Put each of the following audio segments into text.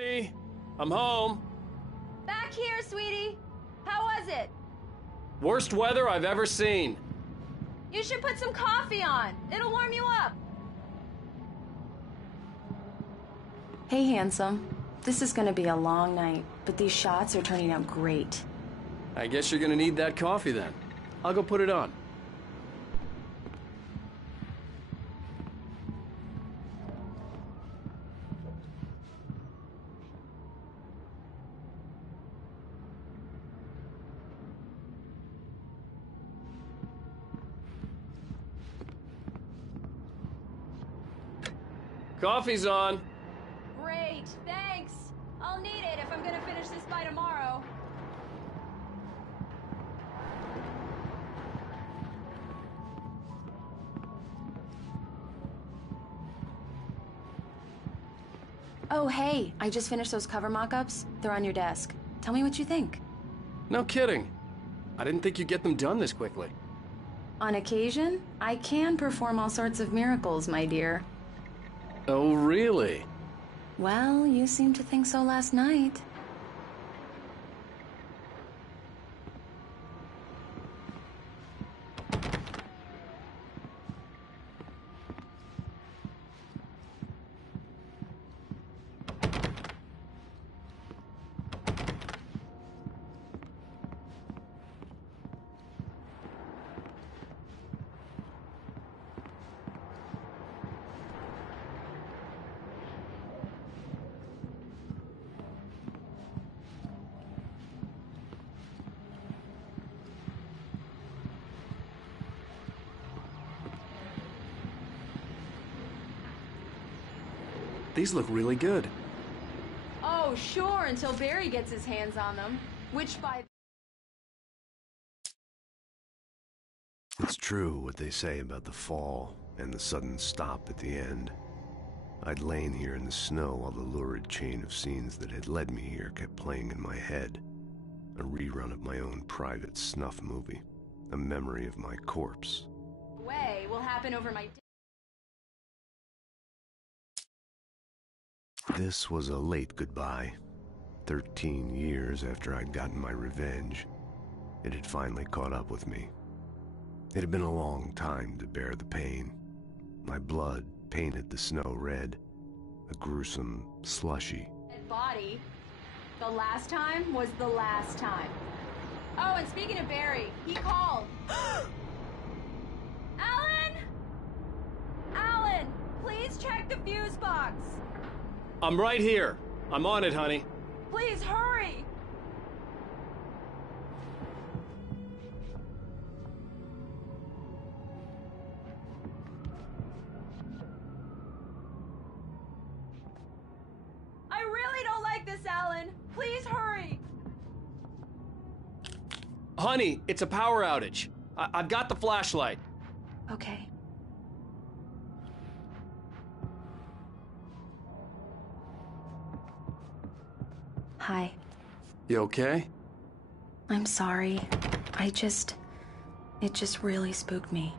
Hey, I'm home. Back here, sweetie. How was it? Worst weather I've ever seen. You should put some coffee on. It'll warm you up. Hey, handsome. This is gonna be a long night, but these shots are turning out great. I guess you're gonna need that coffee then. I'll go put it on. Coffee's on. Great, thanks. I'll need it if I'm gonna finish this by tomorrow. Oh, hey, I just finished those cover mock-ups. They're on your desk. Tell me what you think. No kidding. I didn't think you'd get them done this quickly. On occasion, I can perform all sorts of miracles, my dear. Oh, really? Well, you seemed to think so last night. These look really good. Oh, sure, until Barry gets his hands on them. Which by... It's true what they say about the fall and the sudden stop at the end. I'd lain here in the snow while the lurid chain of scenes that had led me here kept playing in my head. A rerun of my own private snuff movie. A memory of my corpse. way will happen over my... This was a late goodbye. 13 years after I'd gotten my revenge, it had finally caught up with me. It had been a long time to bear the pain. My blood painted the snow red, a gruesome slushy. Body. The last time was the last time. Oh, and speaking of Barry, he called. Alan! Alan, please check the fuse box. I'm right here. I'm on it, honey. Please hurry. I really don't like this, Alan. Please hurry. Honey, it's a power outage. I've got the flashlight. Okay. Hi. You okay? I'm sorry. It just really spooked me.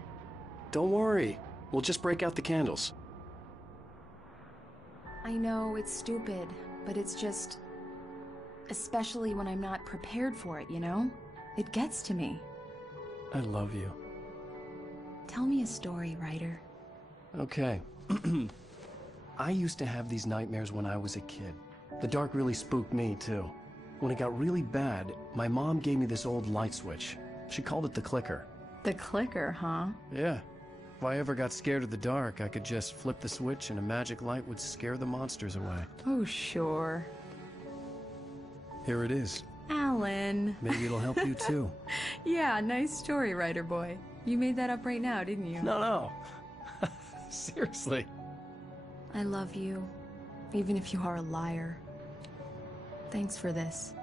Don't worry. We'll just break out the candles. I know it's stupid, but it's just... especially when I'm not prepared for it, you know? It gets to me. I love you. Tell me a story, writer. Okay. I used to have these nightmares when I was a kid. The dark really spooked me, too. When it got really bad, my mom gave me this old light switch. She called it the clicker. The clicker, huh? Yeah. If I ever got scared of the dark, I could just flip the switch and a magic light would scare the monsters away. Oh, sure. Here it is. Alan. Maybe it'll help you, too. Yeah, nice story, writer boy. You made that up right now, didn't you? No. Seriously. I love you, even if you are a liar. Thanks for this.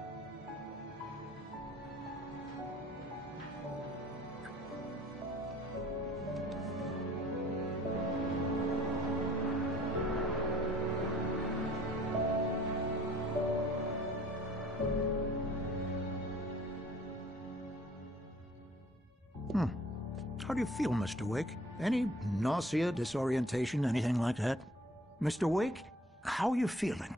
How do you feel, Mr. Wake? Any nausea, disorientation, anything like that? Mr. Wake, how are you feeling?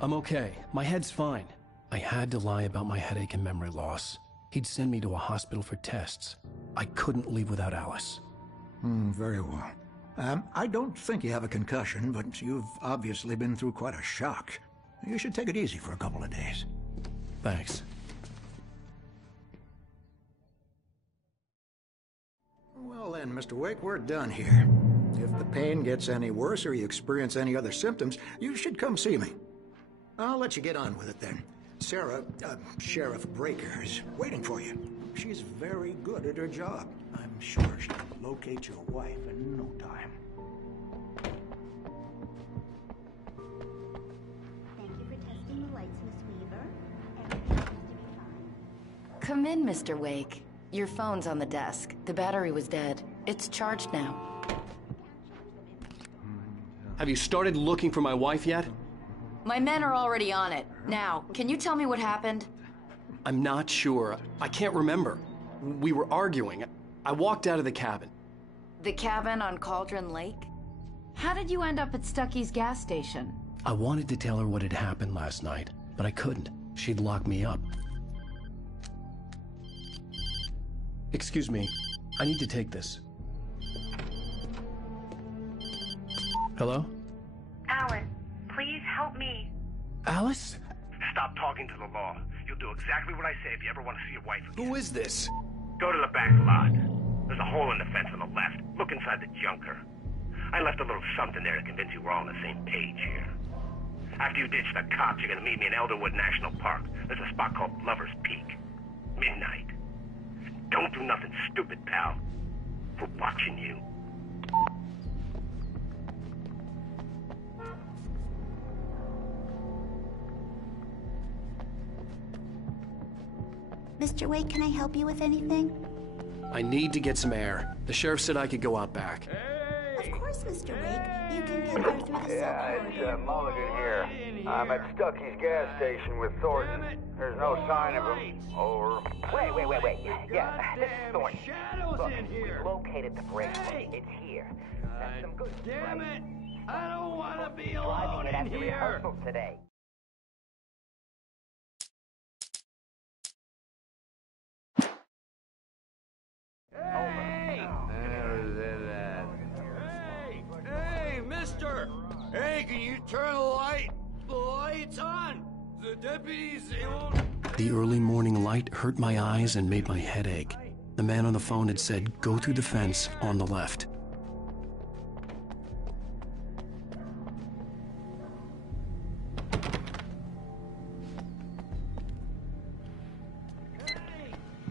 I'm okay. My head's fine. I had to lie about my headache and memory loss. He'd send me to a hospital for tests. I couldn't leave without Alice. Very well. I don't think you have a concussion, but you've obviously been through quite a shock. You should take it easy for a couple of days. Thanks. Well then, Mr. Wake, we're done here. If the pain gets any worse or you experience any other symptoms, you should come see me. I'll let you get on with it then. Sarah, Sheriff Breaker, is waiting for you. She's very good at her job. I'm sure she'll locate your wife in no time. Thank you for testing the lights, Miss Weaver. Everything seems to be fine. Come in, Mr. Wake. Your phone's on the desk. The battery was dead. It's charged now. Have you started looking for my wife yet? My men are already on it. Now, can you tell me what happened? I'm not sure. I can't remember. We were arguing. I walked out of the cabin. The cabin on Cauldron Lake? How did you end up at Stucky's gas station? I wanted to tell her what had happened last night, but I couldn't. She'd lock me up. Excuse me. I need to take this. Hello? Alan, please help me. Alice? Stop talking to the law. You'll do exactly what I say if you ever want to see your wife again. Who is this? Go to the back lot. There's a hole in the fence on the left. Look inside the junker. I left a little something there to convince you we're all on the same page here. After you ditch the cops, you're gonna meet me in Elderwood National Park. There's a spot called Lover's Peak. Midnight. Don't do nothing stupid, pal. We're watching you. Mr. Wake, can I help you with anything? I need to get some air. The sheriff said I could go out back. Of course, Mr. Wake. You can get there through the It's sub-corridor. Mulligan here. I'm at Stucky's gas station with Thornton. There's no sign of him. Over. Wait. Yeah, this is Thornton. Look, we located the bracelet. It's here. That's some good news, Damn right? it! I don't want to be Driving alone it in at the here. rehearsal today. Hey! Hey, mister! Hey, can you turn the light? The light's on! The deputies, they won't... The early morning light hurt my eyes and made my head ache. The man on the phone had said, go through the fence on the left.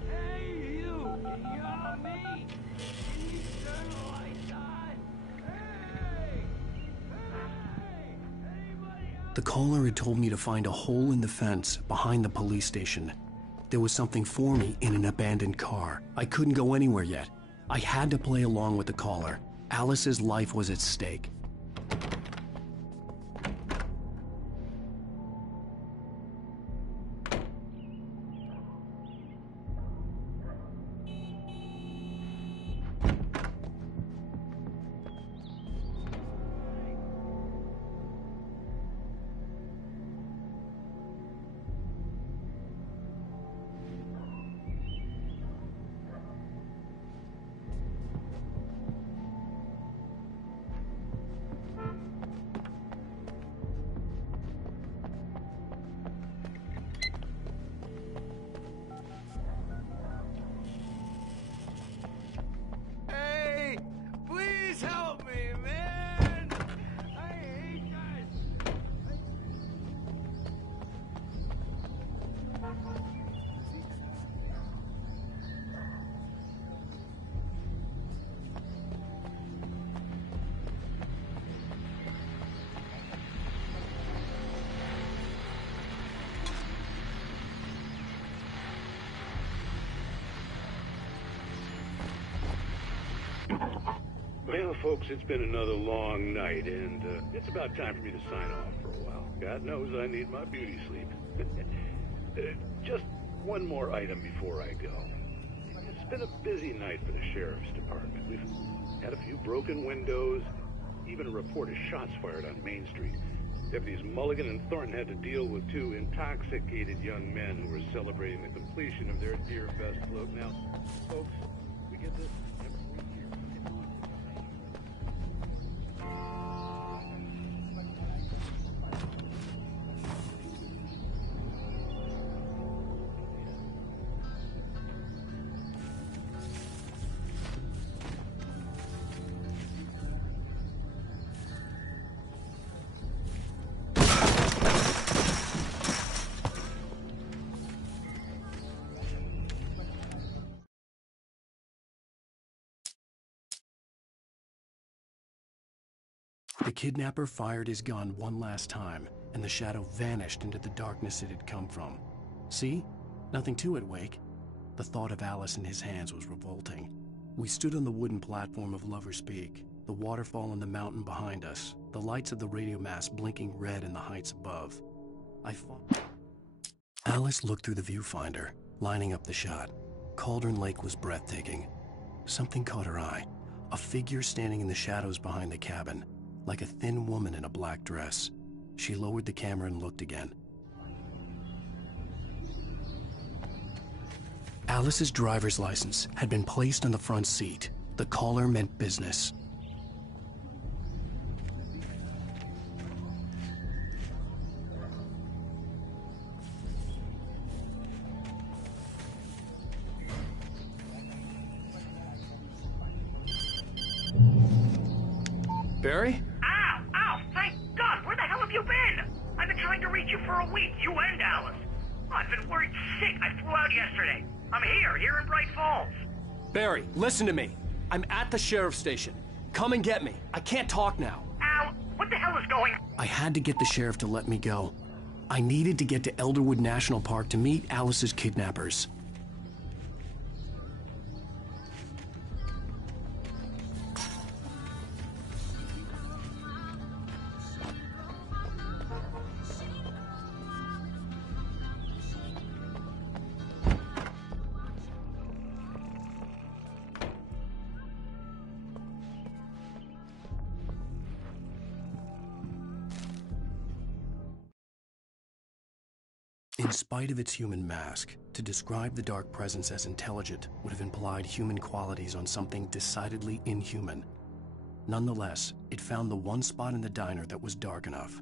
Hey, you! Can you hear me? Can you turn the lights on? Hey! Anybody out? The caller had told me to find a hole in the fence behind the police station. There was something for me in an abandoned car. I couldn't go anywhere yet. I had to play along with the caller. Alice's life was at stake. Hey! Please help me, man! I hate this! Well, folks, it's been another long night, and it's about time for me to sign off for a while. God knows I need my beauty sleep. Just one more item before I go. It's been a busy night for the sheriff's department. We've had a few broken windows, even a report of shots fired on Main Street. Deputies Mulligan and Thornton had to deal with two intoxicated young men who were celebrating the completion of their Deer Fest float. Now, folks, we get this every year. The kidnapper fired his gun one last time, and the shadow vanished into the darkness it had come from. See? Nothing to it, Wake. The thought of Alice in his hands was revolting. We stood on the wooden platform of Lover's Peak, the waterfall on the mountain behind us, the lights of the radio mast blinking red in the heights above. Alice looked through the viewfinder, lining up the shot. Cauldron Lake was breathtaking. Something caught her eye, a figure standing in the shadows behind the cabin, like a thin woman in a black dress. She lowered the camera and looked again. Alice's driver's license had been placed on the front seat. The caller meant business. Barry? Ow! Ow! Thank God! Where the hell have you been? I've been trying to reach you for a week, you and Alice. I've been worried sick. I flew out yesterday. I'm here in Bright Falls. Barry, listen to me. I'm at the sheriff's station. Come and get me. I can't talk now. Al, what the hell is going on? I had to get the sheriff to let me go. I needed to get to Elderwood National Park to meet Alice's kidnappers. In spite of its human mask, to describe the dark presence as intelligent would have implied human qualities on something decidedly inhuman. Nonetheless, it found the one spot in the diner that was dark enough.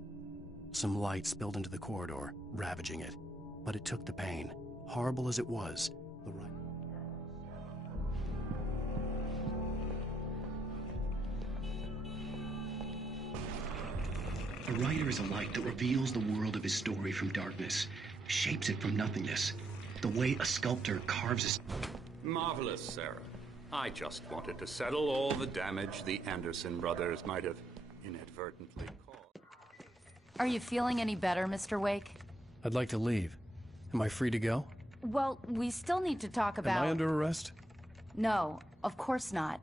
Some light spilled into the corridor, ravaging it. But it took the pain. Horrible as it was, the right... A writer is a light that reveals the world of his story from darkness, shapes it from nothingness, the way a sculptor carves a... Marvelous, Sarah. I just wanted to settle all the damage the Anderson brothers might have inadvertently caused. Are you feeling any better, Mr. Wake? I'd like to leave. Am I free to go? Well, we still need to talk about... Am I under arrest? No, of course not.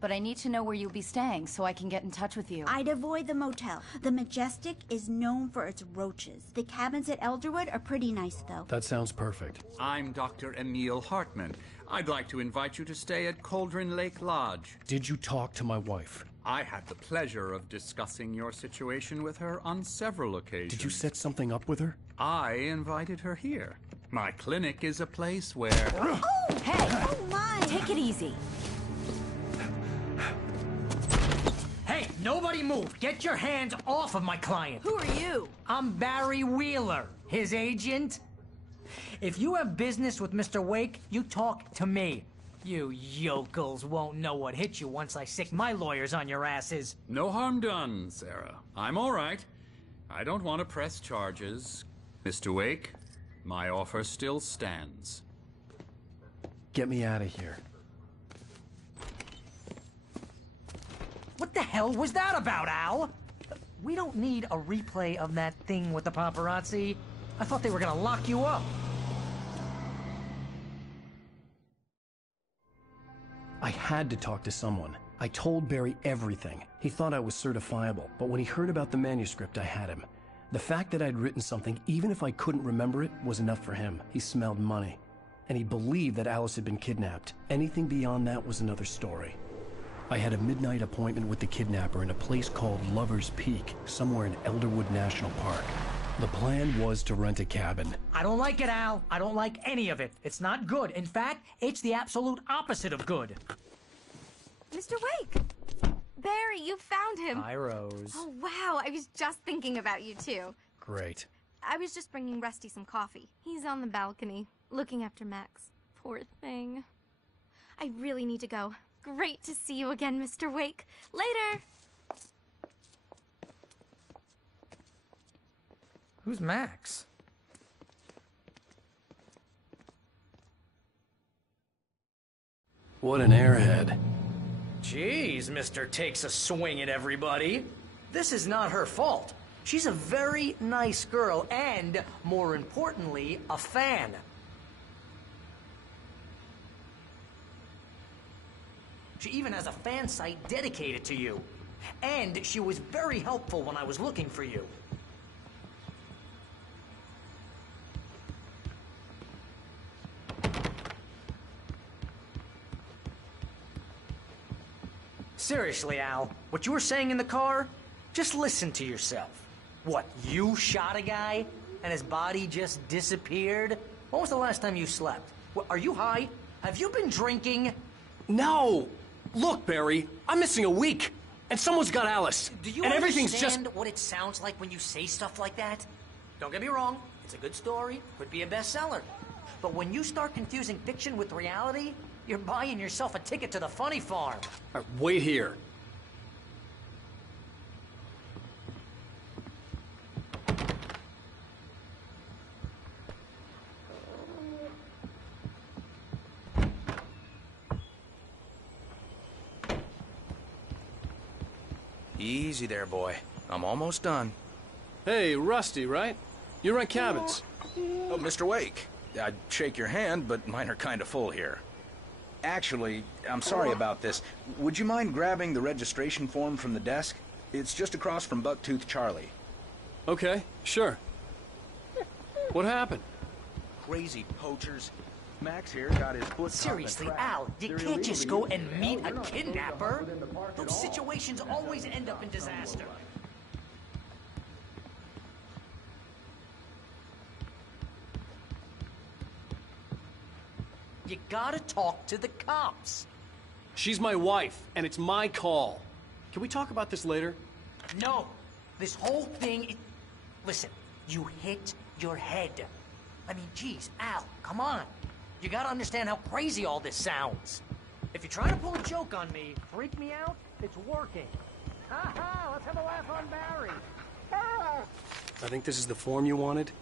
But I need to know where you'll be staying so I can get in touch with you. I'd avoid the motel. The Majestic is known for its roaches. The cabins at Elderwood are pretty nice, though. That sounds perfect. I'm Dr. Emil Hartman. I'd like to invite you to stay at Cauldron Lake Lodge. Did you talk to my wife? I had the pleasure of discussing your situation with her on several occasions. Did you set something up with her? I invited her here. My clinic is a place where... Oh, hey! Oh, my! Take it easy. Hey, nobody move! Get your hands off of my client! Who are you? I'm Barry Wheeler, his agent. If you have business with Mr. Wake, you talk to me. You yokels won't know what hit you once I sick my lawyers on your asses. No harm done, Sarah. I'm all right. I don't want to press charges. Mr. Wake, my offer still stands. Get me out of here. What the hell was that about, Al? We don't need a replay of that thing with the paparazzi. I thought they were gonna lock you up. I had to talk to someone. I told Barry everything. He thought I was certifiable, but when he heard about the manuscript, I had him. The fact that I'd written something, even if I couldn't remember it, was enough for him. He smelled money. And he believed that Alice had been kidnapped. Anything beyond that was another story. I had a midnight appointment with the kidnapper in a place called Lover's Peak, somewhere in Elderwood National Park. The plan was to rent a cabin. I don't like it, Al. I don't like any of it. It's not good. In fact, it's the absolute opposite of good. Mr. Wake! Barry, you found him. Hi, Rose. Oh, wow. I was just thinking about you, too. Great. I was just bringing Rusty some coffee. He's on the balcony, looking after Max. Poor thing. I really need to go. Great to see you again, Mr. Wake. Later! Who's Max? What an airhead. Jeez, Mr. Takes a swing at everybody. This is not her fault. She's a very nice girl and, more importantly, a fan. She even has a fan site dedicated to you. And she was very helpful when I was looking for you. Seriously, Al, what you were saying in the car, just listen to yourself. What, you shot a guy and his body just disappeared? When was the last time you slept? What, are you high? Have you been drinking? No! Look, Barry, I'm missing a week, and someone's got Alice. Do you and everything's understand just... what it sounds like when you say stuff like that? Don't get me wrong, it's a good story, could be a bestseller. But when you start confusing fiction with reality, you're buying yourself a ticket to the funny farm. All right, wait here. Easy there, boy. I'm almost done. Hey, Rusty, right? You rent cabins. Oh, Mr. Wake. I'd shake your hand, but mine are kind of full here. Actually, I'm sorry about this. Would you mind grabbing the registration form from the desk? It's just across from Bucktooth Charlie. Okay, sure. What happened? Crazy poachers. Max here got his foot Seriously, caught in a trap. Al, you can't just go and meet a kidnapper. Those situations always end up in disaster. You gotta talk to the cops. She's my wife, and it's my call. Can we talk about this later? No. This whole thing... Listen, you hit your head. I mean, geez, Al, come on. You gotta understand how crazy all this sounds. If you're trying to pull a joke on me, freak me out, it's working. Ha ha, let's have a laugh on Barry. Ah. I think this is the form you wanted.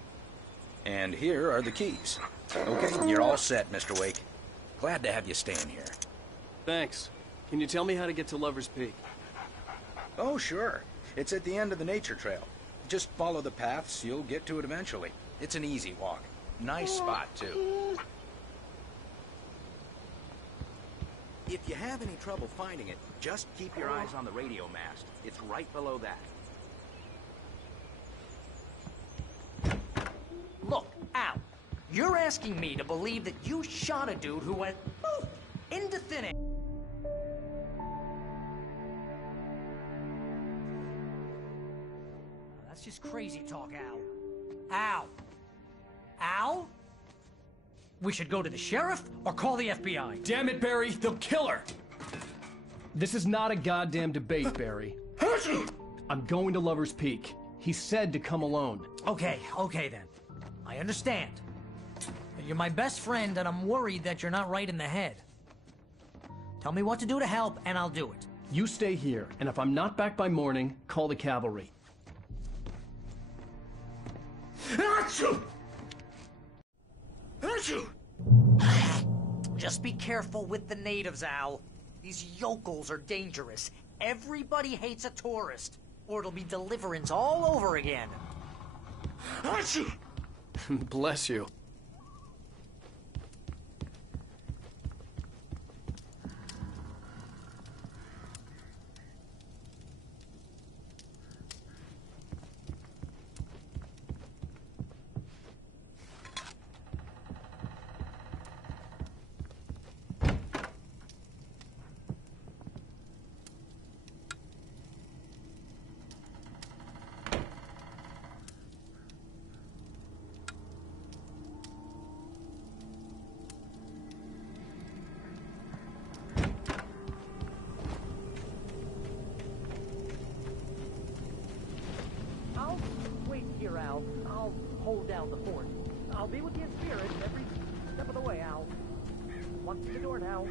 And here are the keys. Okay, you're all set, Mr. Wake. Glad to have you staying here. Thanks. Can you tell me how to get to Lover's Peak? Oh, sure. It's at the end of the nature trail. Just follow the paths, you'll get to it eventually. It's an easy walk. Nice spot, too. If you have any trouble finding it, just keep your eyes on the radio mast. It's right below that. Look, Al, you're asking me to believe that you shot a dude who went poof, into thin air. That's just crazy talk, Al. Al? Al? We should go to the sheriff or call the FBI. Damn it, Barry, they'll kill her! This is not a goddamn debate, Barry. I'm going to Lover's Peak. He said to come alone. Okay then. I understand. You're my best friend, and I'm worried that you're not right in the head. Tell me what to do to help, and I'll do it. You stay here, and if I'm not back by morning, call the cavalry. Just be careful with the natives, Al. These yokels are dangerous. Everybody hates a tourist, or it'll be Deliverance all over again. Bless you. Here, Al. I'll hold down the fort. I'll be with you in spirit every step of the way, Al. Walk to the door now.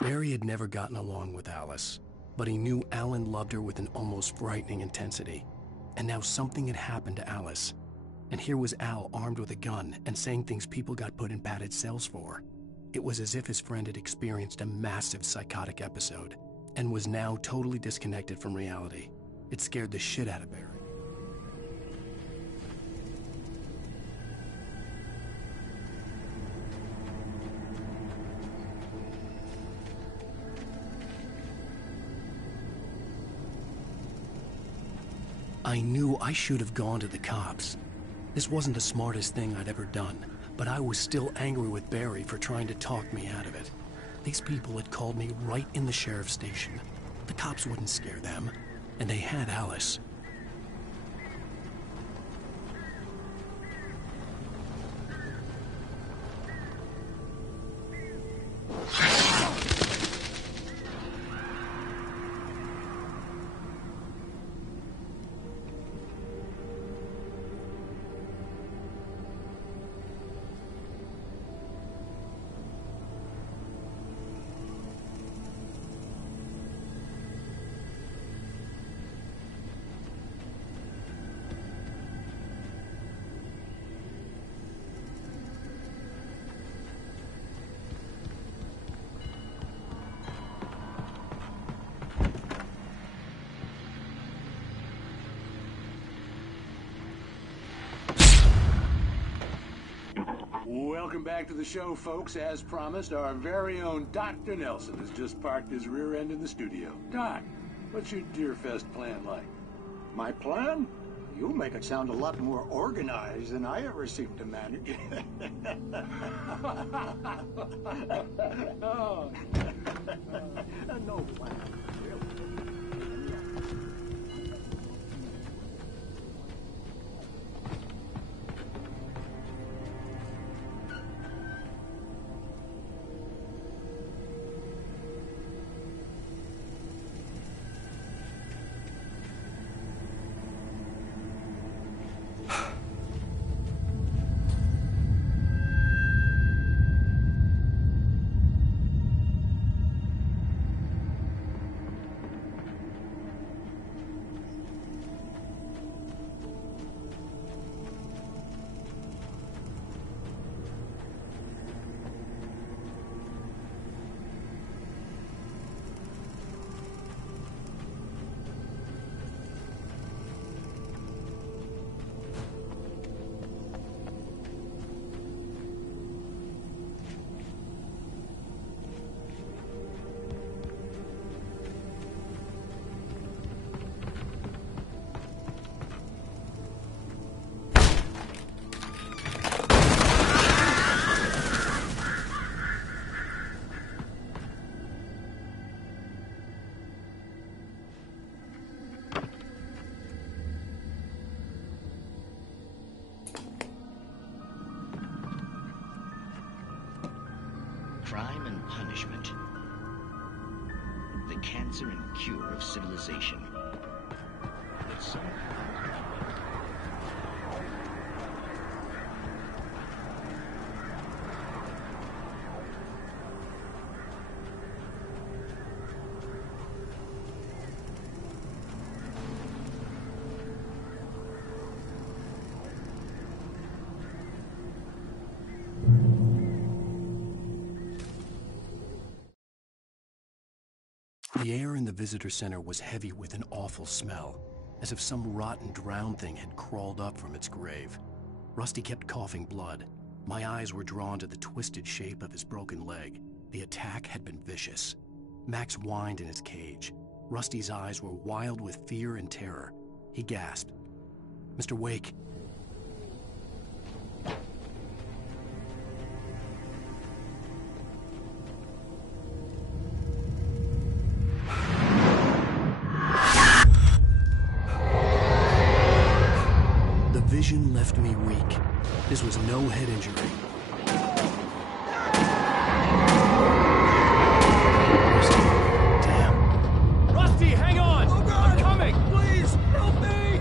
Barry had never gotten along with Alice, but he knew Alan loved her with an almost frightening intensity. And now something had happened to Alice. And here was Al armed with a gun and saying things people got put in padded cells for. It was as if his friend had experienced a massive psychotic episode and was now totally disconnected from reality. It scared the shit out of Barry. I knew I should have gone to the cops. This wasn't the smartest thing I'd ever done, but I was still angry with Barry for trying to talk me out of it. These people had called me right in the sheriff's station. The cops wouldn't scare them, and they had Alice. Welcome back to the show, folks. As promised, our very own Dr. Nelson has just parked his rear end in the studio. Doc, what's your Deerfest plan like? My plan? You make it sound a lot more organized than I ever seem to manage. Oh. No plan, really. Crime and punishment. The cancer and cure of civilization. But somehow... The air in the visitor center was heavy with an awful smell, as if some rotten drowned thing had crawled up from its grave. Rusty kept coughing blood. My eyes were drawn to the twisted shape of his broken leg. The attack had been vicious. Max whined in his cage. Rusty's eyes were wild with fear and terror. He gasped, "Mr. Wake." The vision left me weak. This was no head injury. Damn. Rusty, hang on! Oh God! I'm coming! Please, help me!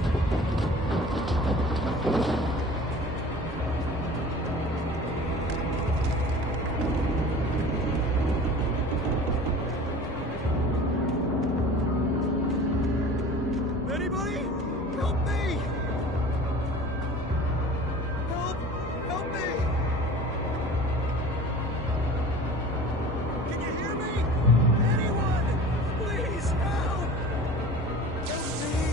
Anybody? Help me! Help me! Can you hear me? Anyone? Please, help! Help me!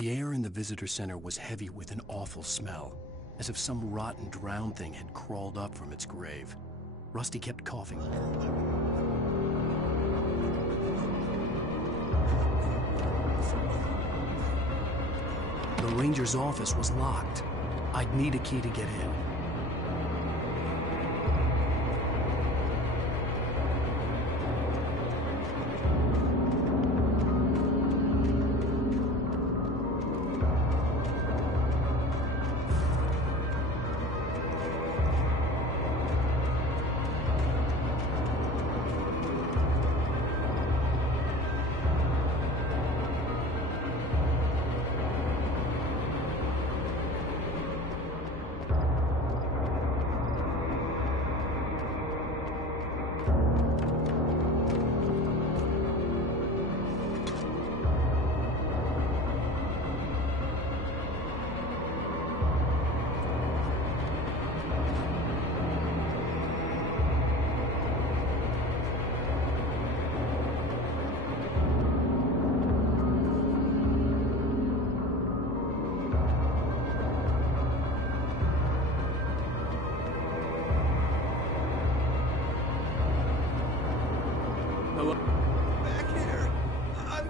The air in the visitor center was heavy with an awful smell, as if some rotten drowned thing had crawled up from its grave. Rusty kept coughing. The ranger's office was locked. I'd need a key to get in.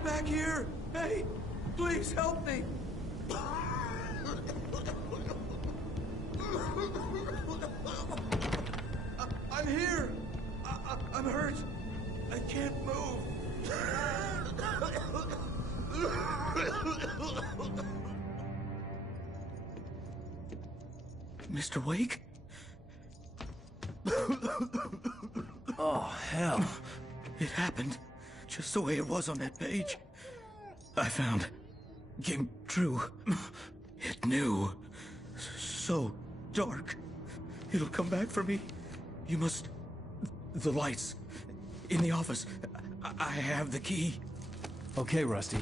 Back here! Hey, please help me! I'm here! I'm hurt! I can't move! Mr. Wake? Oh, hell. It happened just the way it was on that page. I found. Came true. It knew. So dark. It'll come back for me. You must... The lights. In the office. I have the key. Okay, Rusty.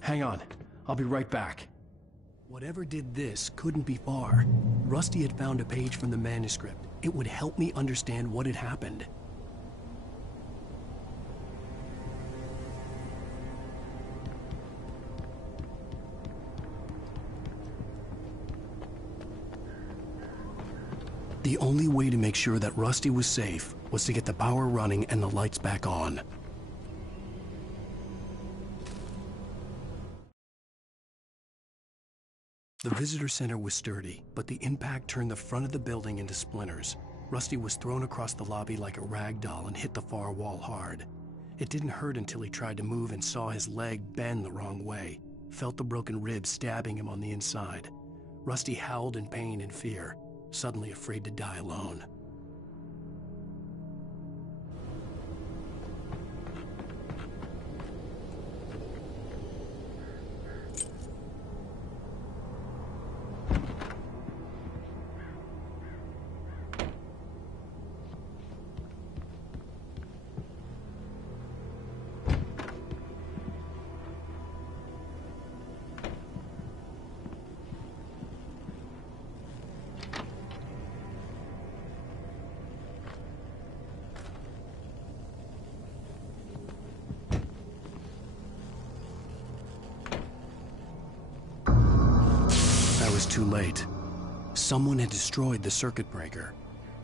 Hang on. I'll be right back. Whatever did this couldn't be far. Rusty had found a page from the manuscript. It would help me understand what had happened. The only way to make sure that Rusty was safe was to get the power running and the lights back on. The visitor center was sturdy, but the impact turned the front of the building into splinters. Rusty was thrown across the lobby like a rag doll and hit the far wall hard. It didn't hurt until he tried to move and saw his leg bend the wrong way, felt the broken ribs stabbing him on the inside. Rusty howled in pain and fear, suddenly afraid to die alone. Too late. Someone had destroyed the circuit breaker.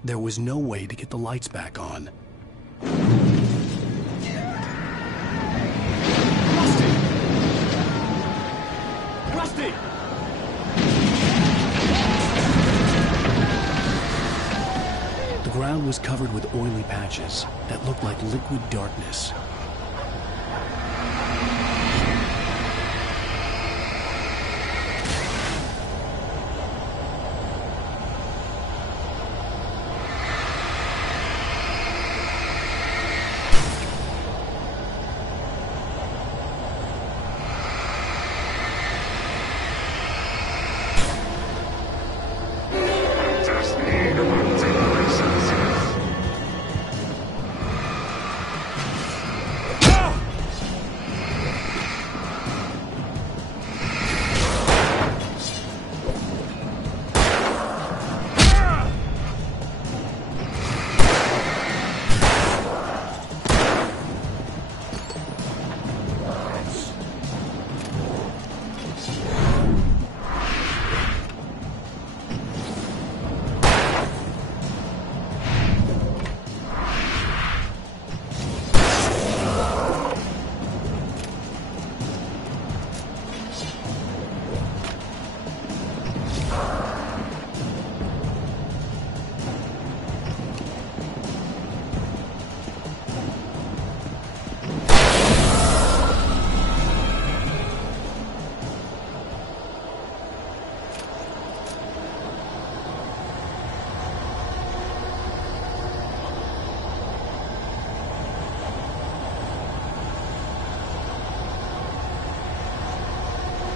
There was no way to get the lights back on. Rusty! The ground was covered with oily patches that looked like liquid darkness.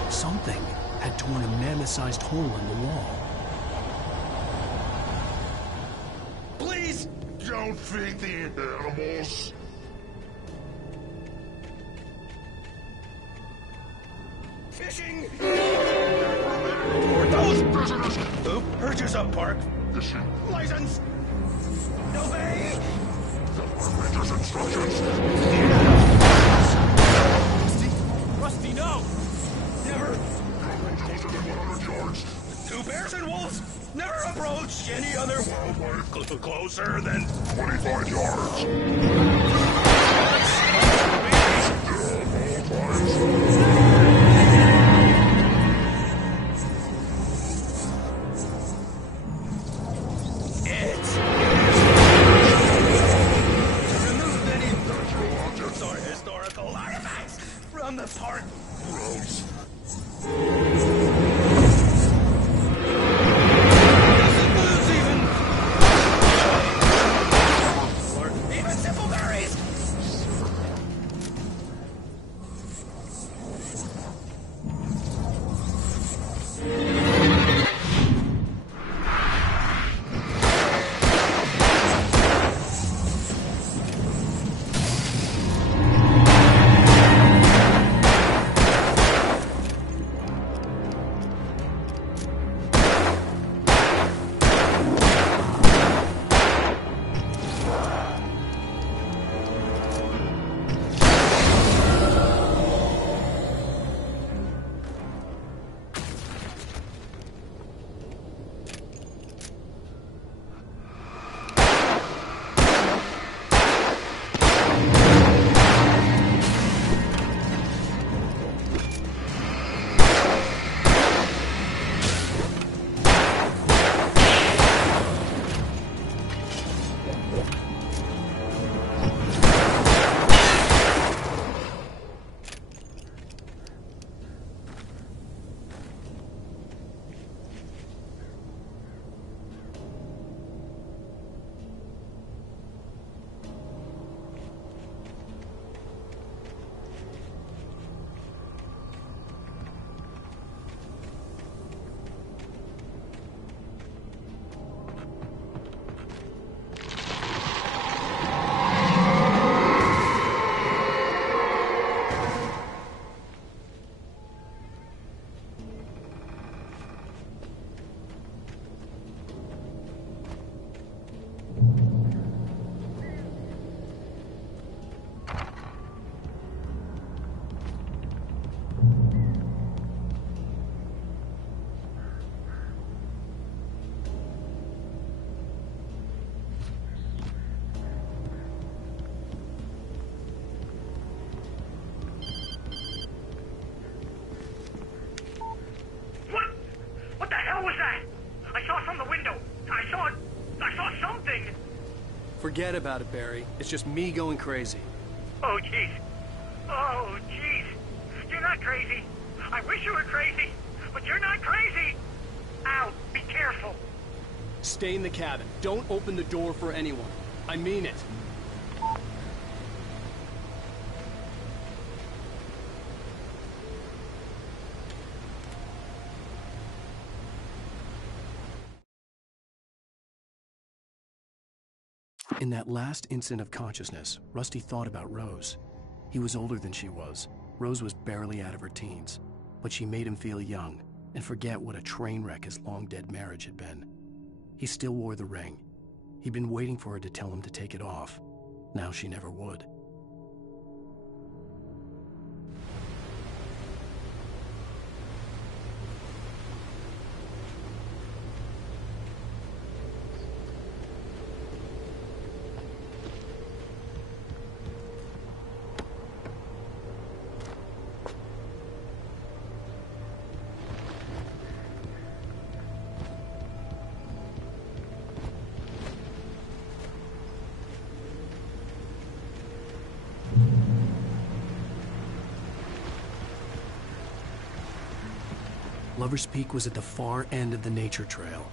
Something had torn a mammoth-sized hole in the wall. Please don't feed the animals. Fishing! Those prisoners! Who? Heard you up, Park. Fishing. License! Obey! Ranger's instructions. Rusty, no! Never! Closer than 100 yards. 2 bears and wolves! Never approach any other wildlife closer than 25 yards. Remove any natural objects or historical artifacts from the park. Gross. Forget about it, Barry. It's just me going crazy. Oh, jeez. Oh, jeez. You're not crazy. I wish you were crazy, but you're not crazy. Ow, be careful. Stay in the cabin. Don't open the door for anyone. I mean it. In that last instant of consciousness, Rusty thought about Rose. He was older than she was. Rose was barely out of her teens, but she made him feel young and forget what a train wreck his long-dead marriage had been. He still wore the ring. He'd been waiting for her to tell him to take it off. Now she never would. Lover's Peak was at the far end of the nature trail.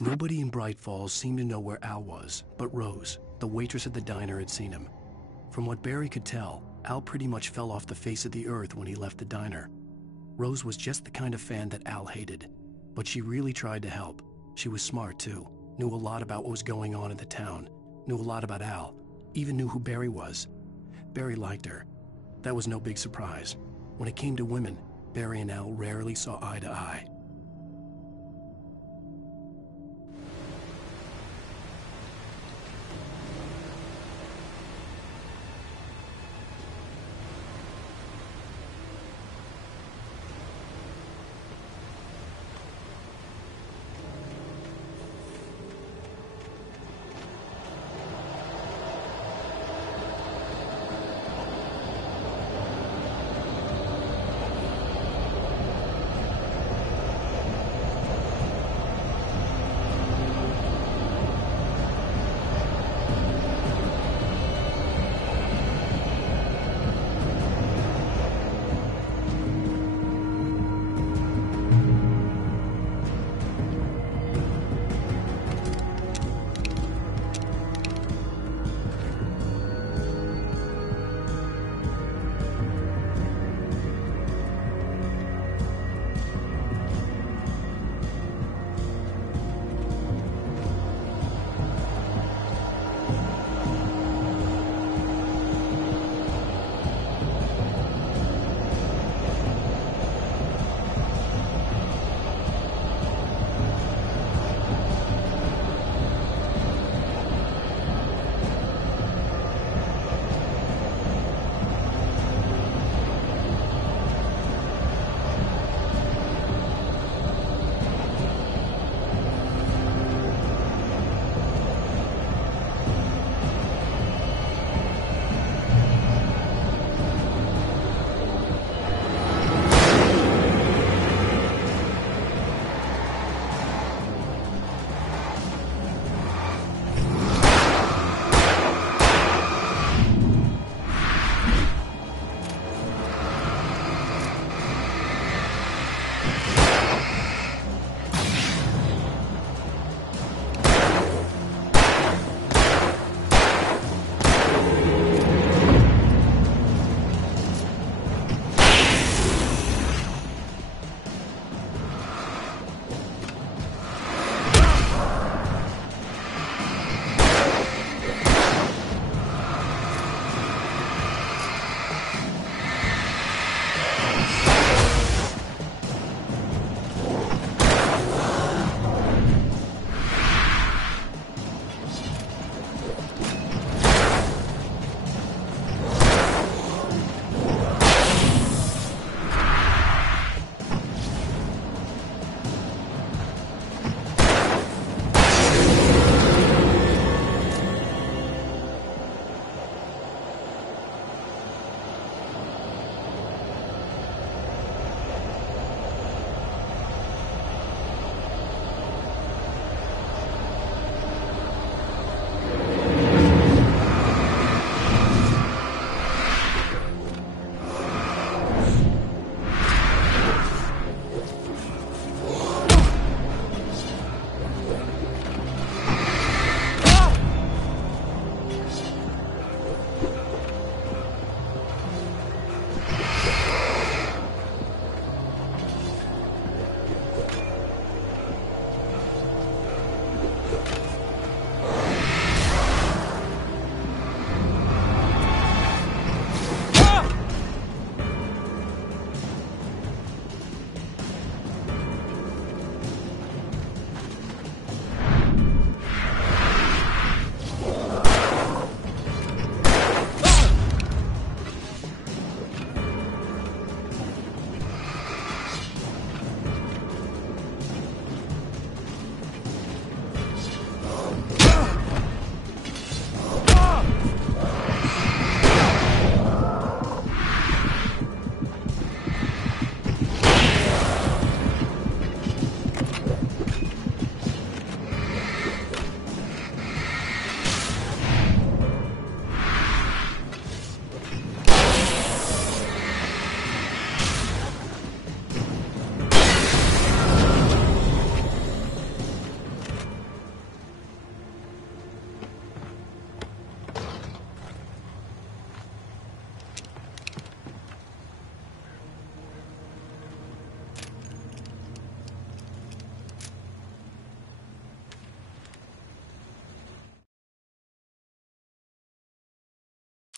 Nobody in Bright Falls seemed to know where Al was, but Rose, the waitress at the diner, had seen him. From what Barry could tell, Al pretty much fell off the face of the earth when he left the diner. Rose was just the kind of fan that Al hated, but she really tried to help. She was smart too, knew a lot about what was going on in the town, knew a lot about Al, even knew who Barry was. Barry liked her. That was no big surprise. When it came to women, Barry and Al rarely saw eye to eye.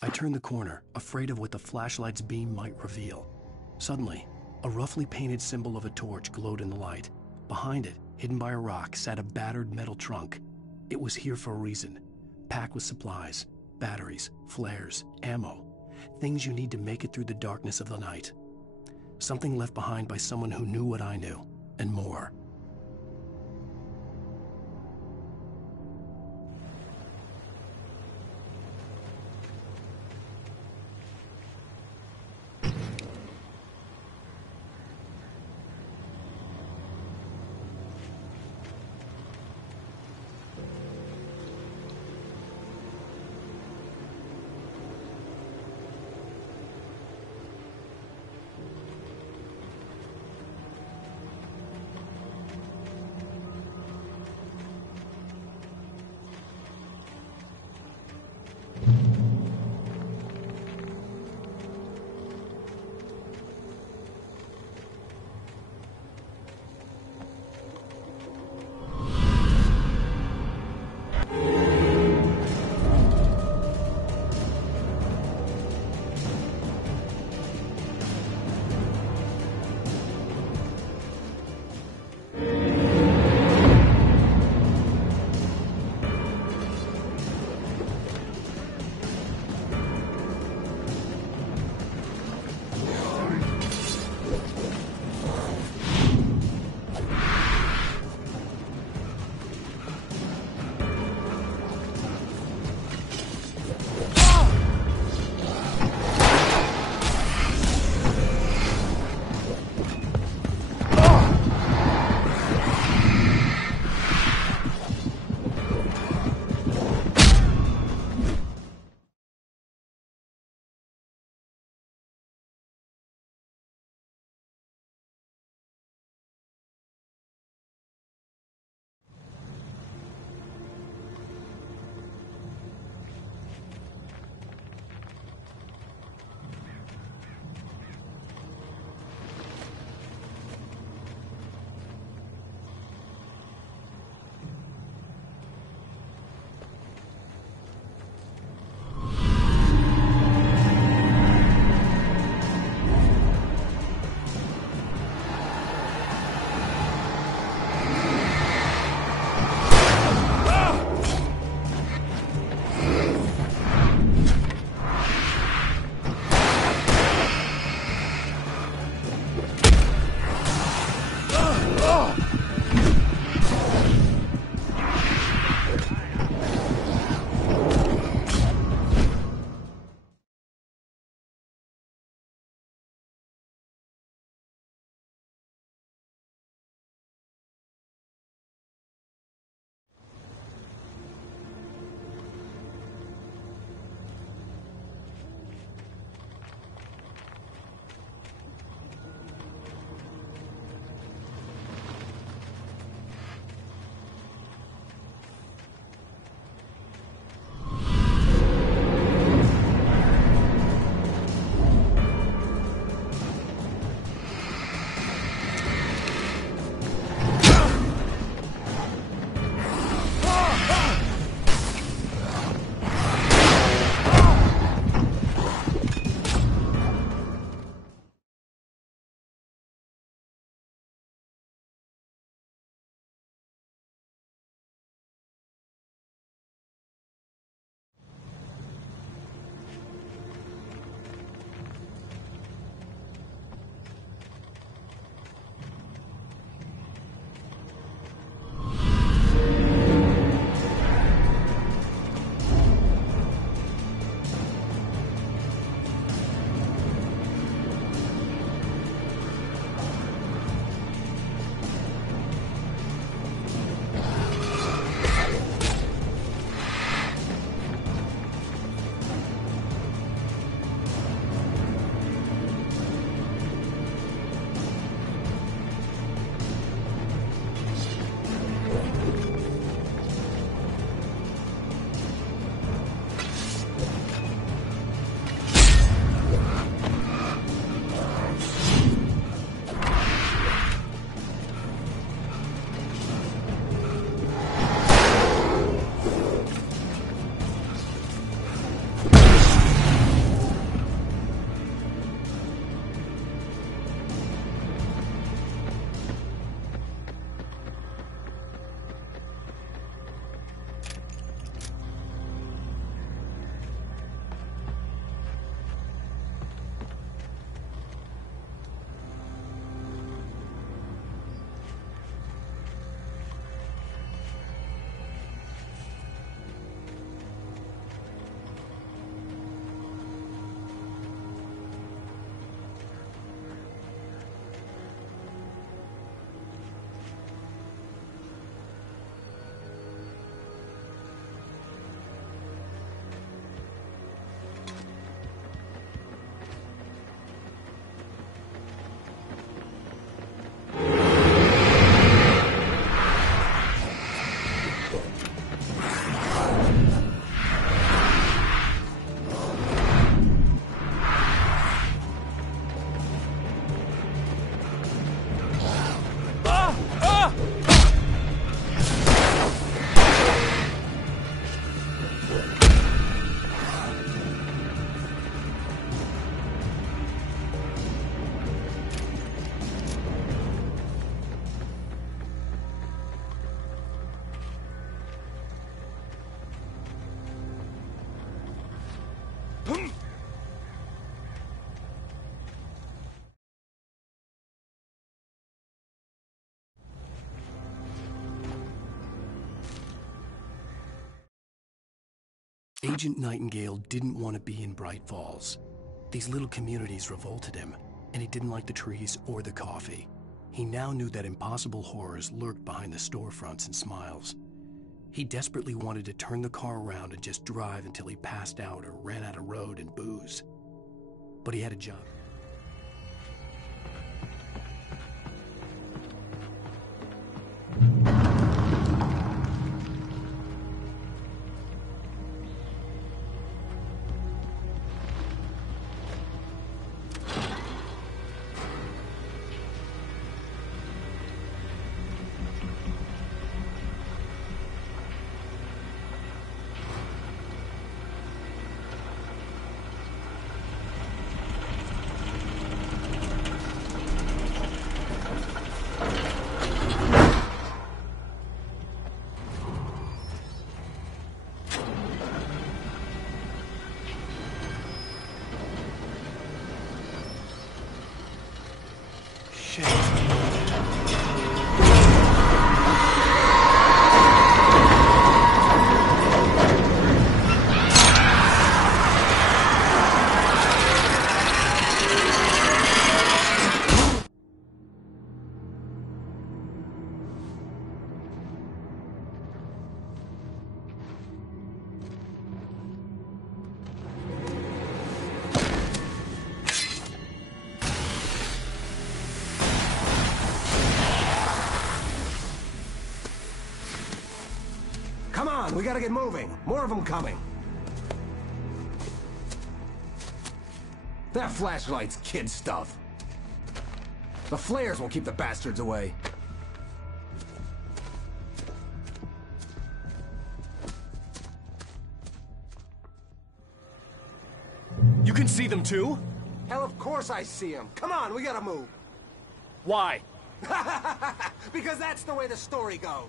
I turned the corner, afraid of what the flashlight's beam might reveal. Suddenly, a roughly painted symbol of a torch glowed in the light. Behind it, hidden by a rock, sat a battered metal trunk. It was here for a reason, packed with supplies, batteries, flares, ammo, things you need to make it through the darkness of the night. Something left behind by someone who knew what I knew, and more. Agent Nightingale didn't want to be in Bright Falls. These little communities revolted him, and he didn't like the trees or the coffee. He now knew that impossible horrors lurked behind the storefronts and smiles. He desperately wanted to turn the car around and just drive until he passed out or ran out of road and booze. But he had a job. Come on, we gotta get moving. More of them coming. That flashlight's kid stuff. The flares will keep the bastards away. You can see them too? Hell, of course I see them. Come on, we gotta move. Why? Because that's the way the story goes.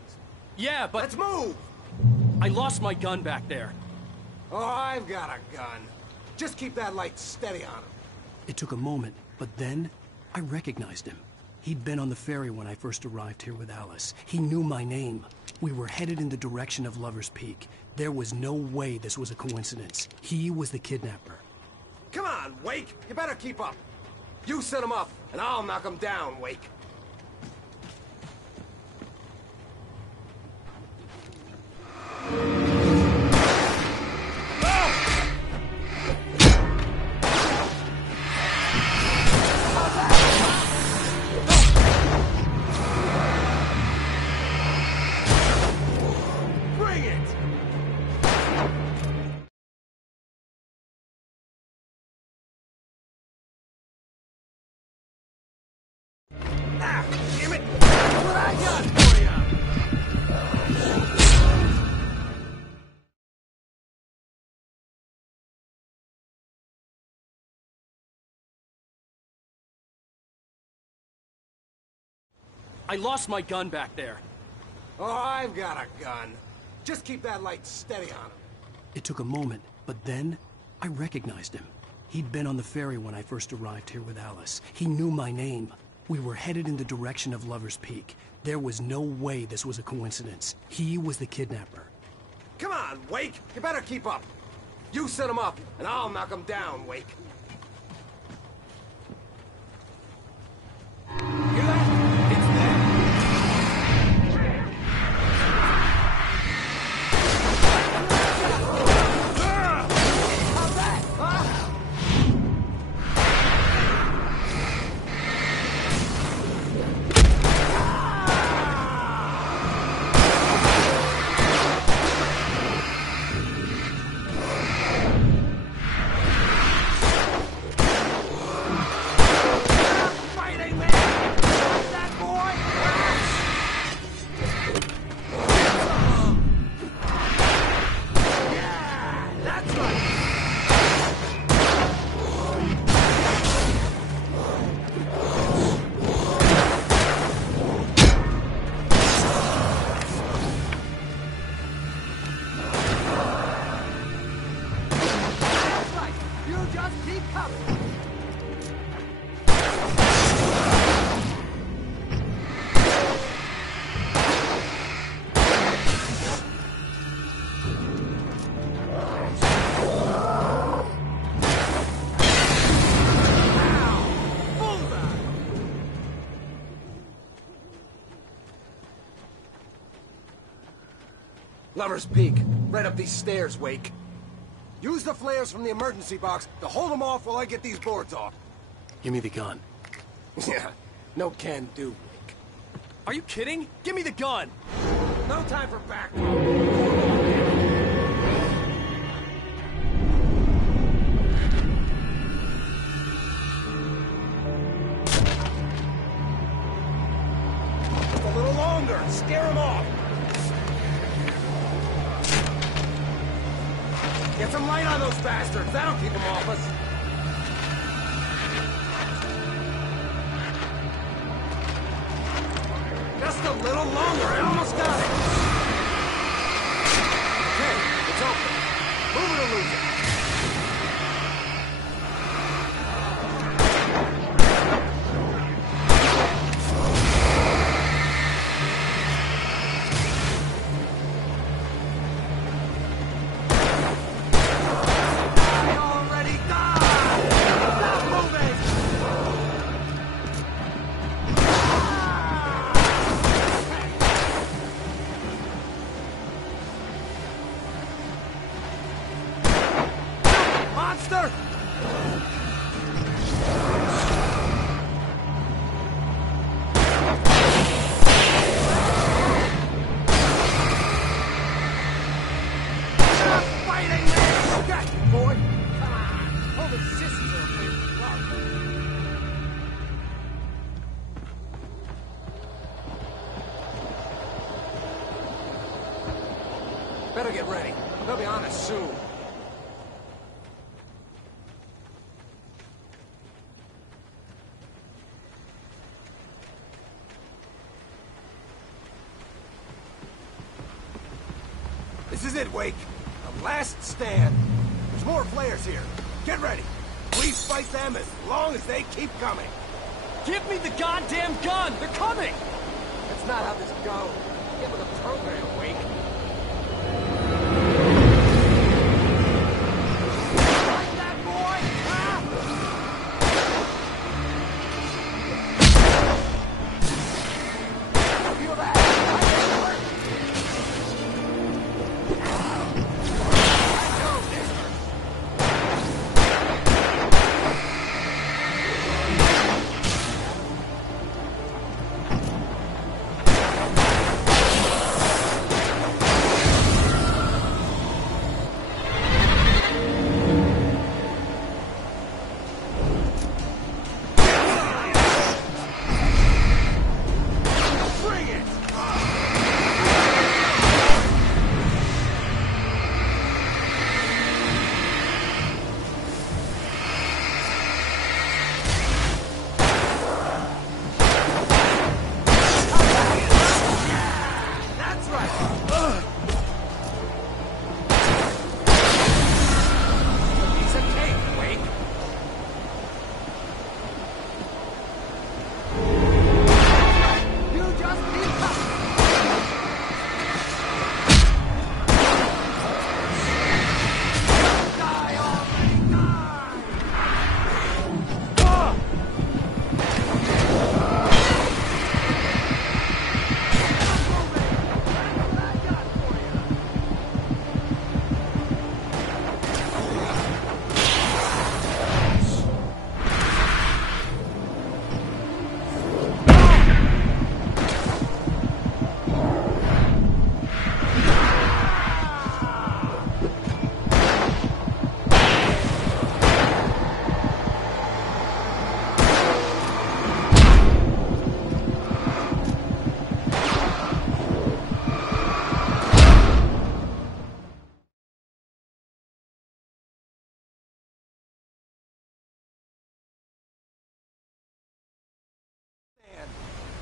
Yeah, but... Let's move! I lost my gun back there. Oh, I've got a gun. Just keep that light steady on him. It took a moment, but then I recognized him. He'd been on the ferry when I first arrived here with Alice. He knew my name. We were headed in the direction of Lover's Peak. There was no way this was a coincidence. He was the kidnapper. Come on, Wake! You better keep up. You set him up, and I'll knock him down, Wake. Bring it! Ah, damn it! That's what I got for you! I lost my gun back there. Oh, I've got a gun. Just keep that light steady on him. It took a moment, but then I recognized him. He'd been on the ferry when I first arrived here with Alice. He knew my name. We were headed in the direction of Lover's Peak. There was no way this was a coincidence. He was the kidnapper. Come on, Wake! You better keep up. You set him up, and I'll knock him down, Wake. Hear that? It's there. How's that? Huh? Lover's Peak. Right up these stairs, Wake. Use the flares from the emergency box to hold them off while I get these boards off. Give me the gun. Yeah, no can do, Wake. Are you kidding? Give me the gun! No time for back. Just a little longer. Scare him off. Get some light on those bastards. That'll keep them off us. Just a little longer. I almost got it. Okay, it's open. Move it or lose it. Better get ready. They'll be on us soon. This is it, Wake. The last stand. There's more flares here. Get ready. We fight them as long as they keep coming. Give me the goddamn gun! They're coming! That's not how this goes. Get with the program, Wake. Like that, boy! Ah! Feel that?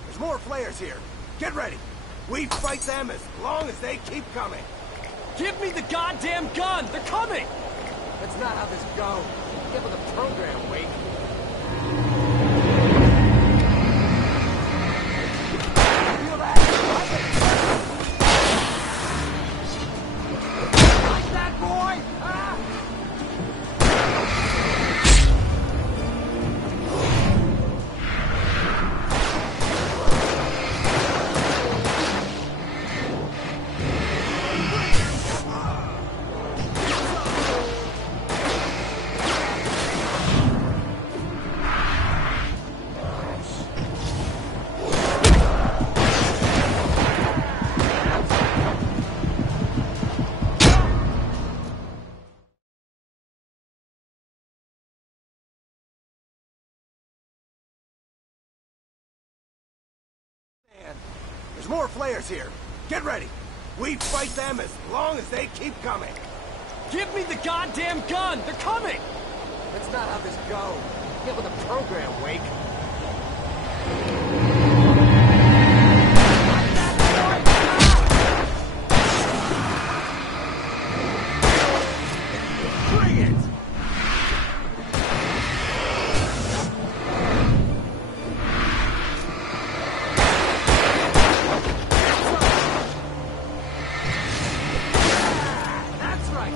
There's more flares here. Get ready. We fight them as long as they keep coming. Give me the goddamn gun! They're coming! That's not how this goes. Get with the program, Wake. Feel that? Like that, boy? Ah! more flares here. Get ready. We fight them as long as they keep coming. Give me the goddamn gun! They're coming! That's not how this goes. Get with the program, Wake. Bring it! That's right.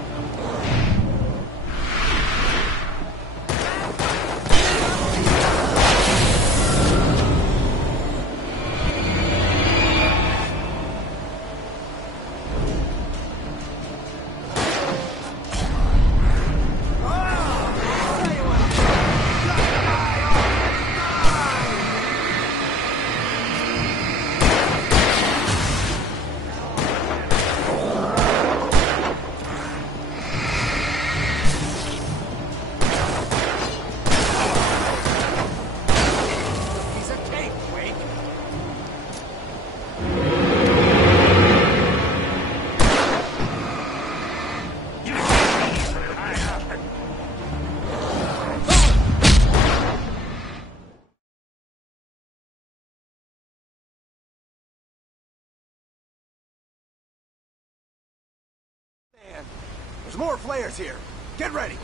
There's more flares here. Get ready.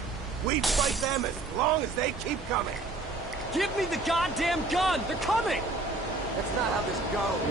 We fight them as long as they keep coming. Give me the goddamn gun! They're coming! That's not how this goes.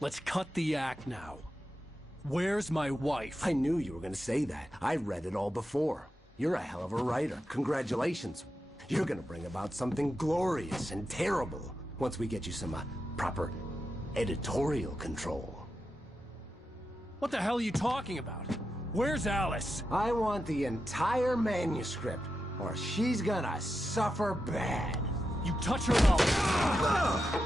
Let's cut the act now. Where's my wife? I knew you were going to say that. I read it all before. You're a hell of a writer. Congratulations. You're going to bring about something glorious and terrible once we get you some proper editorial control. What the hell are you talking about? Where's Alice? I want the entire manuscript, or she's gonna suffer bad. You touch her and I'll...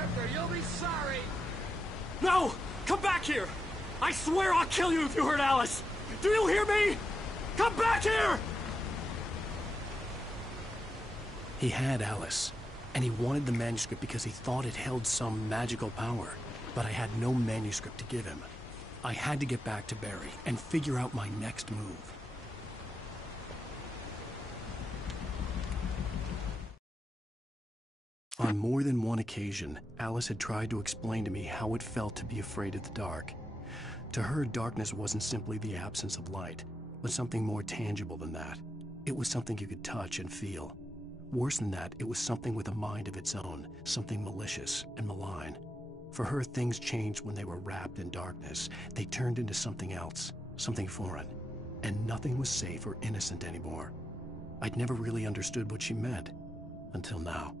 Victor, you'll be sorry. No! Come back here! I swear I'll kill you if you hurt Alice! Do you hear me? Come back here! He had Alice, and he wanted the manuscript because he thought it held some magical power. But I had no manuscript to give him. I had to get back to Barry and figure out my next move. On more than one occasion, Alice had tried to explain to me how it felt to be afraid of the dark. To her, darkness wasn't simply the absence of light, but something more tangible than that. It was something you could touch and feel. Worse than that, it was something with a mind of its own, something malicious and malign. For her, things changed when they were wrapped in darkness. They turned into something else, something foreign, and nothing was safe or innocent anymore. I'd never really understood what she meant, until now.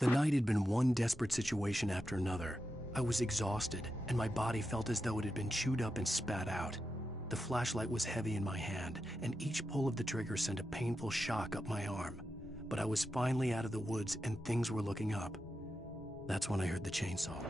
The night had been one desperate situation after another. I was exhausted, and my body felt as though it had been chewed up and spat out. The flashlight was heavy in my hand, and each pull of the trigger sent a painful shock up my arm. But I was finally out of the woods, and things were looking up. That's when I heard the chainsaw.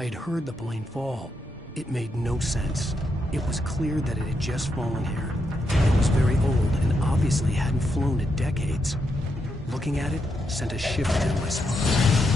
I had heard the plane fall. It made no sense. It was clear that it had just fallen here. It was very old and obviously hadn't flown in decades. Looking at it sent a shiver down my spine.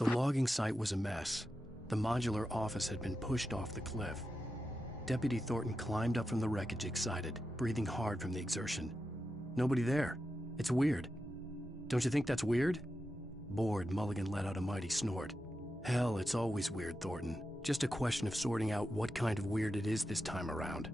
The logging site was a mess. The modular office had been pushed off the cliff. Deputy Thornton climbed up from the wreckage excited, breathing hard from the exertion. Nobody there. It's weird. Don't you think that's weird? Bored, Mulligan let out a mighty snort. Hell, it's always weird, Thornton. Just a question of sorting out what kind of weird it is this time around.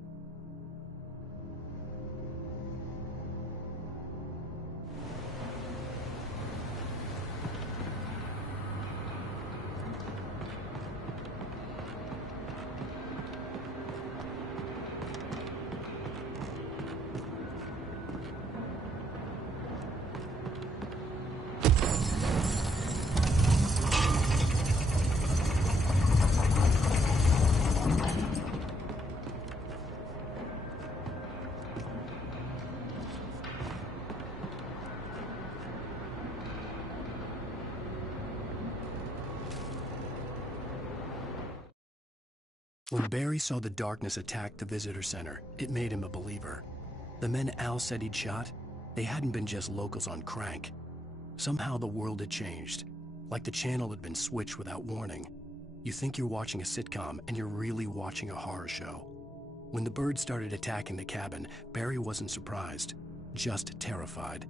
When Barry saw the darkness attack the visitor center, it made him a believer. The men Al said he'd shot, they hadn't been just locals on crank. Somehow the world had changed, like the channel had been switched without warning. You think you're watching a sitcom, and you're really watching a horror show. When the birds started attacking the cabin, Barry wasn't surprised, just terrified.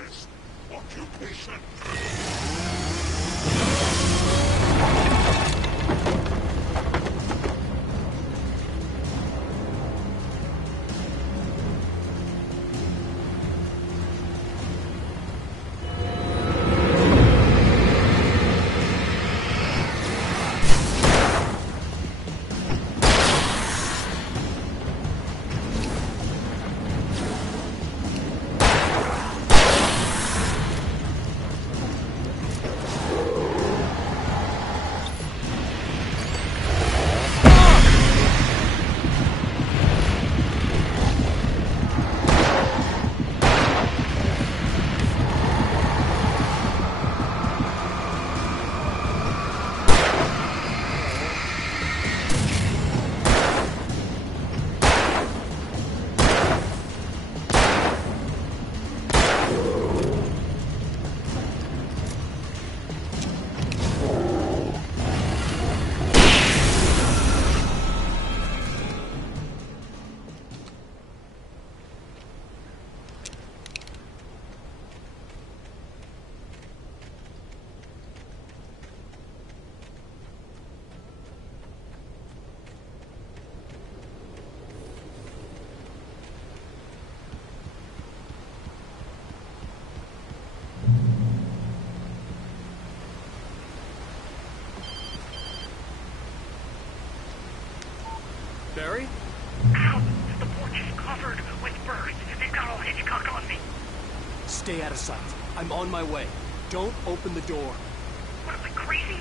charges. Occupation. Barry? Ow! The porch is covered with birds. They've got all Hitchcock on me. Stay out of sight. I'm on my way. Don't open the door. What am I, crazy?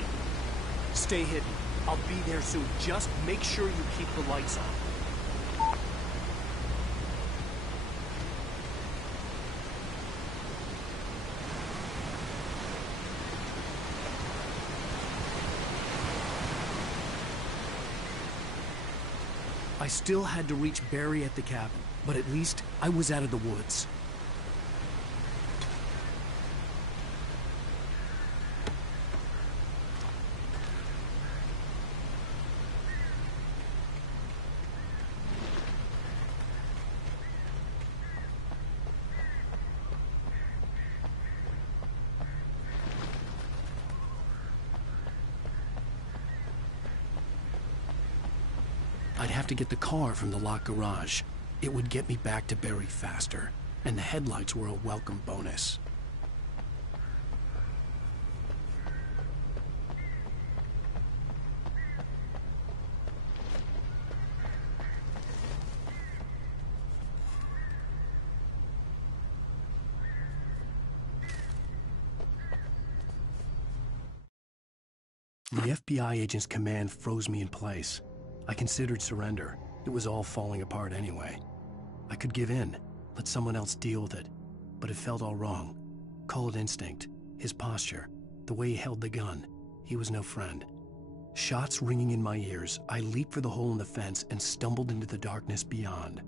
Stay hidden. I'll be there soon. Just make sure you keep the lights on. I still had to reach Barry at the cabin, but at least I was out of the woods. I'd have to get the car from the locked garage. It would get me back to Barry faster, and the headlights were a welcome bonus. The FBI agent's command froze me in place. I considered surrender. It was all falling apart anyway. I could give in, let someone else deal with it, but it felt all wrong. Call it instinct, his posture, the way he held the gun. He was no friend. Shots ringing in my ears, I leaped for the hole in the fence and stumbled into the darkness beyond.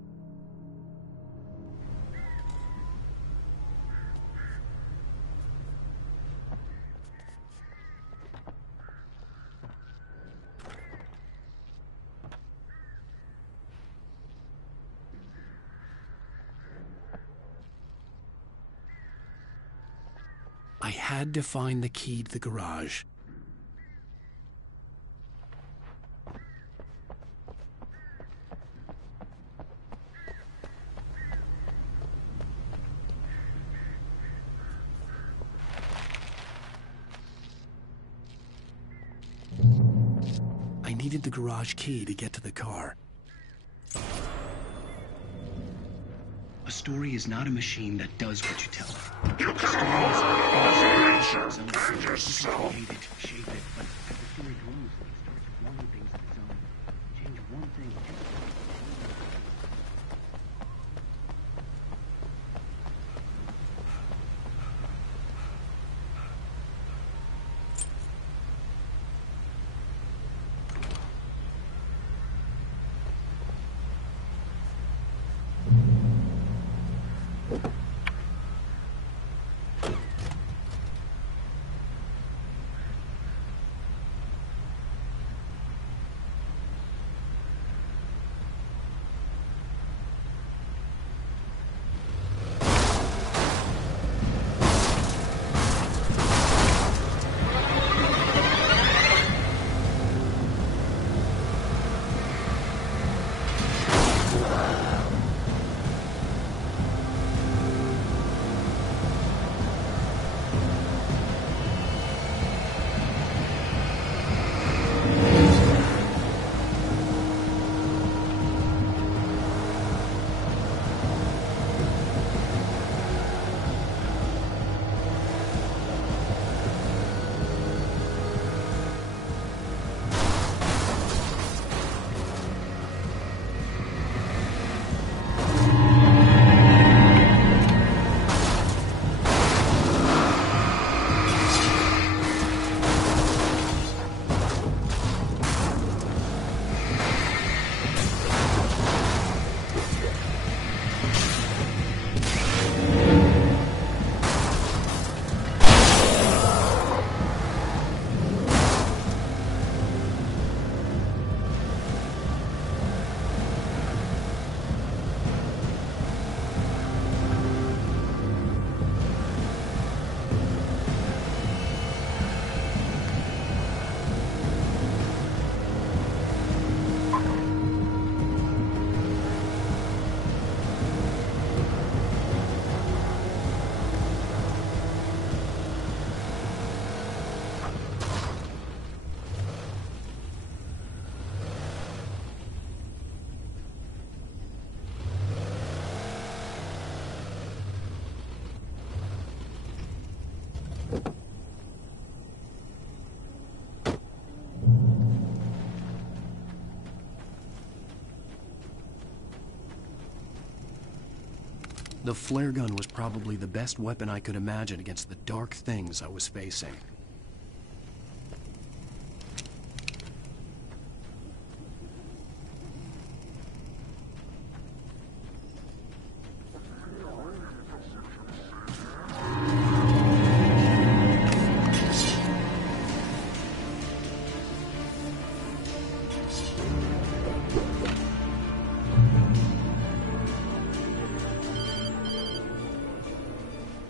I had to find the key to the garage. I needed the garage key to get to the car. A story is not a machine that does what you tell it. A story is created, shape it, but as the story grows, it starts wanting things of its own. Change one thing. The flare gun was probably the best weapon I could imagine against the dark things I was facing.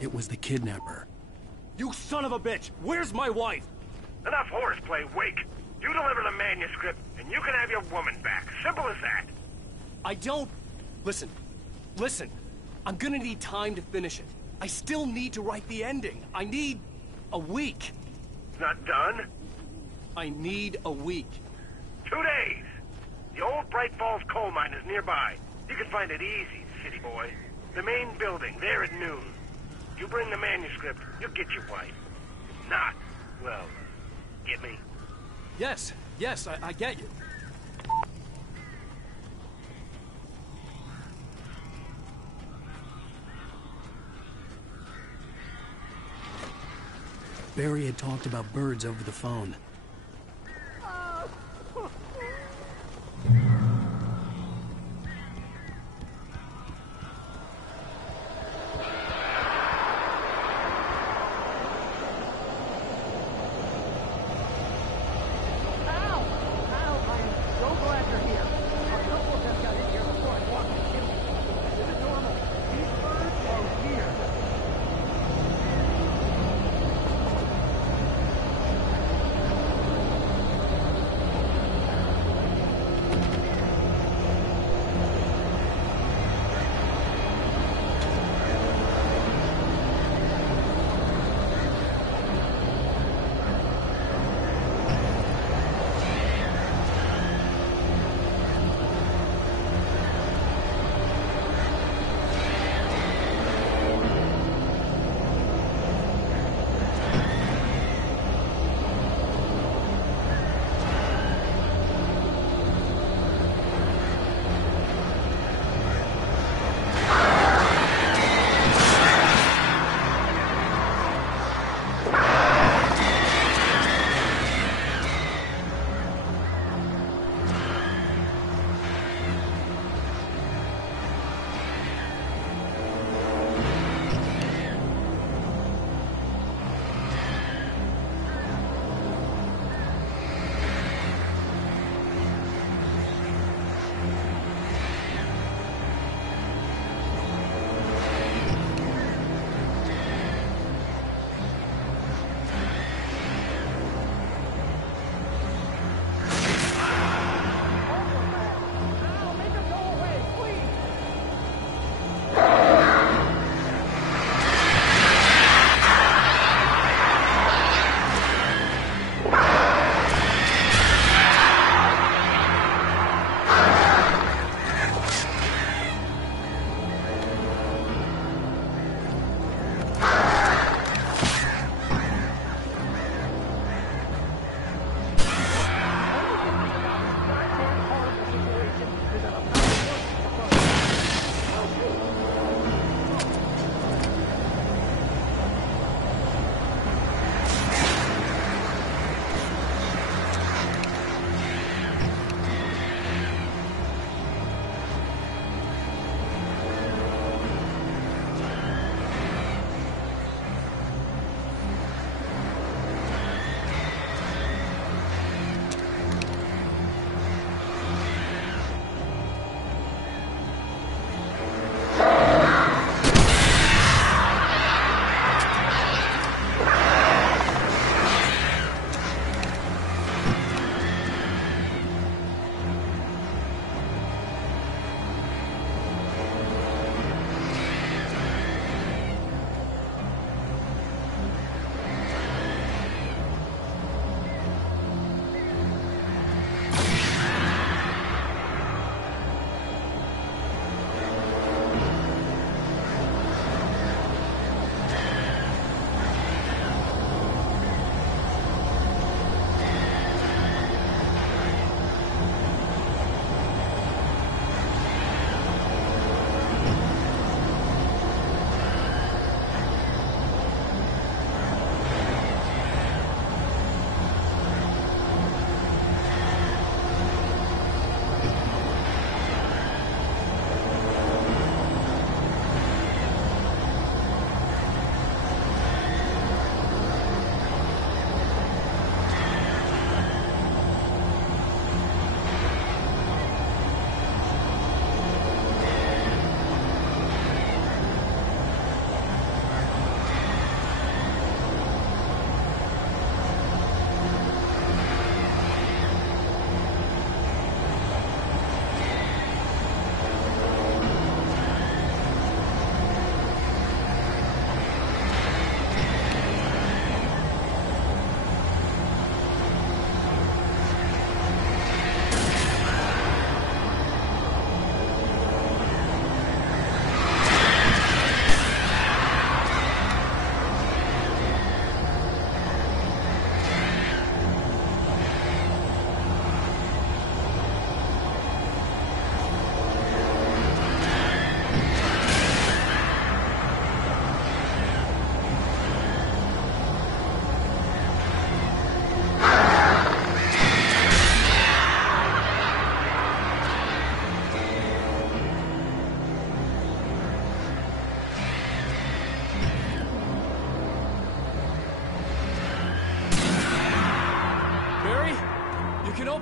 It was the kidnapper. You son of a bitch! Where's my wife? Enough horseplay, Wake. You deliver the manuscript, and you can have your woman back. Simple as that. I don't... Listen. I'm gonna need time to finish it. I still need to write the ending. I need... a week. It's not done? I need a week. 2 days. The old Bright Falls coal mine is nearby. You can find it easy, city boy. The main building, there at noon. You bring the manuscript, you'll get your wife. If not, well, get me? Yes, I get you. Barry had talked about birds over the phone.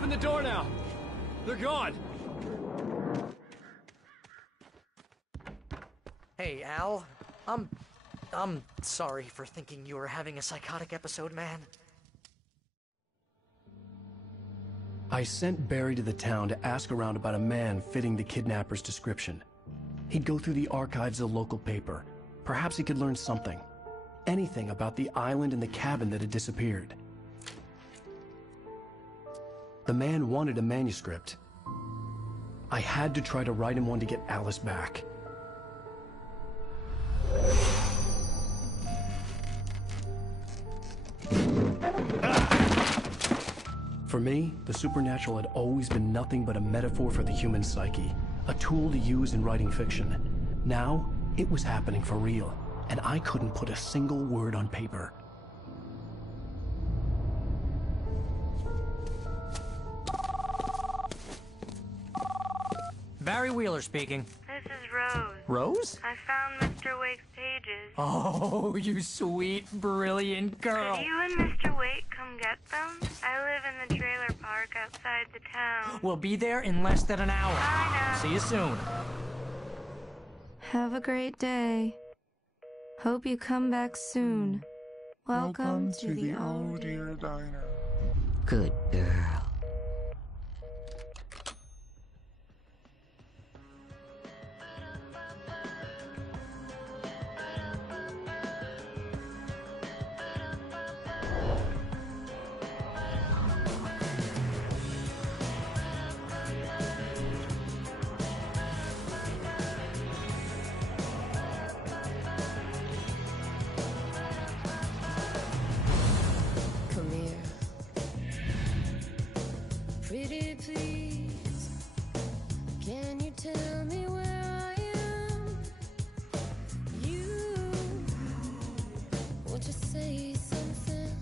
Open the door now. They're gone. Hey, Al. I'm sorry for thinking you were having a psychotic episode, man. I sent Barry to the town to ask around about a man fitting the kidnapper's description. He'd go through the archives of the local paper. Perhaps he could learn something. Anything about the island and the cabin that had disappeared. The man wanted a manuscript. I had to try to write him one to get Alice back. For me, the supernatural had always been nothing but a metaphor for the human psyche, a tool to use in writing fiction. Now, it was happening for real, and I couldn't put a single word on paper. Barry Wheeler speaking. This is Rose. Rose? I found Mr. Wake's pages. Oh, you sweet, brilliant girl. Could you and Mr. Wake come get them? I live in the trailer park outside the town. We'll be there in less than an hour. Bye now. See you soon. Have a great day. Hope you come back soon. Welcome to the Oh Dear Diner. Good girl. Pretty please, can you tell me where I am? You, won't you say something?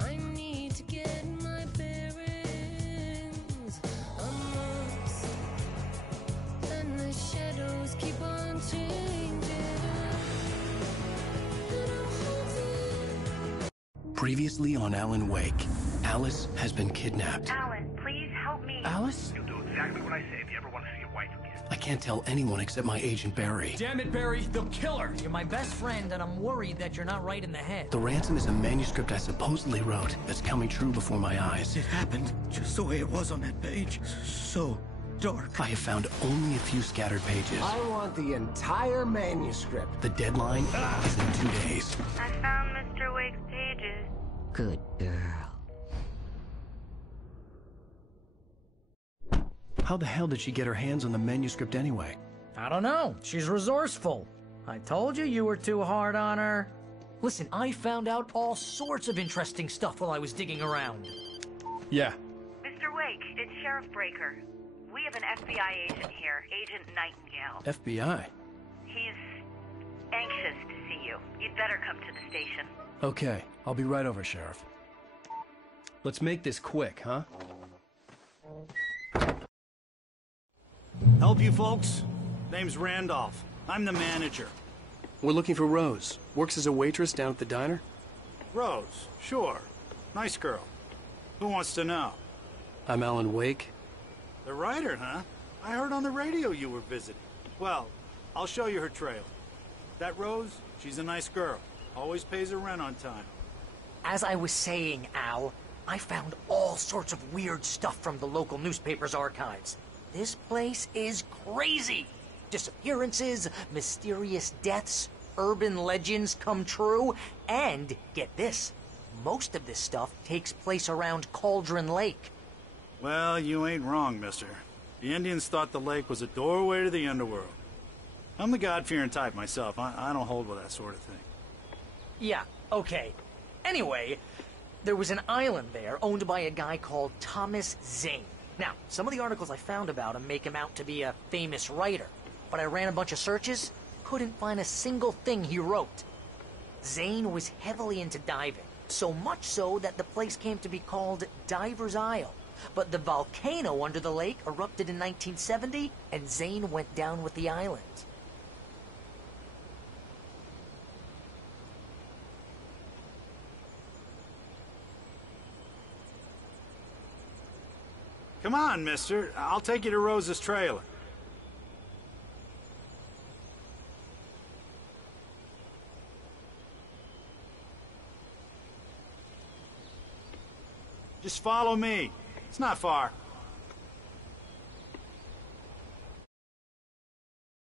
I need to get my bearings amongst, and the shadows keep on changing. And I'm holding. Previously on Alan Wake, Alice has been kidnapped. Alan, please help me. Alice? You'll do exactly what I say if you ever want to see your wife again. I can't tell anyone except my agent Barry. Damn it, Barry, they'll kill her. You're my best friend, and I'm worried that you're not right in the head. The ransom is a manuscript I supposedly wrote that's coming true before my eyes. It happened just the way it was on that page. So dark. I have found only a few scattered pages. I want the entire manuscript. The deadline is in 2 days. I found Mr. Wake's pages. Good girl. How the hell did she get her hands on the manuscript anyway? I don't know. She's resourceful. I told you were too hard on her. Listen, I found out all sorts of interesting stuff while I was digging around. Yeah. Mr. Wake, it's Sheriff Breaker. We have an FBI agent here, Agent Nightingale. FBI? He's anxious to see you. You'd better come to the station. Okay, I'll be right over, Sheriff. Let's make this quick, huh? Help you folks? Name's Randolph. I'm the manager. We're looking for Rose. Works as a waitress down at the diner? Rose, sure. Nice girl. Who wants to know? I'm Alan Wake. The writer, huh? I heard on the radio you were visiting. Well, I'll show you her trailer. That Rose, she's a nice girl. Always pays her rent on time. As I was saying, Al, I found all sorts of weird stuff from the local newspaper's archives. This place is crazy. Disappearances, mysterious deaths, urban legends come true, and, get this, most of this stuff takes place around Cauldron Lake. Well, you ain't wrong, mister. The Indians thought the lake was a doorway to the underworld. I'm the God-fearing type myself. I don't hold with that sort of thing. Yeah, okay. Anyway, there was an island there owned by a guy called Thomas Zane. Now, some of the articles I found about him make him out to be a famous writer, but I ran a bunch of searches, couldn't find a single thing he wrote. Zane was heavily into diving, so much so that the place came to be called Diver's Isle. But the volcano under the lake erupted in 1970, and Zane went down with the island. Come on, mister. I'll take you to Rose's trailer. Just follow me. It's not far.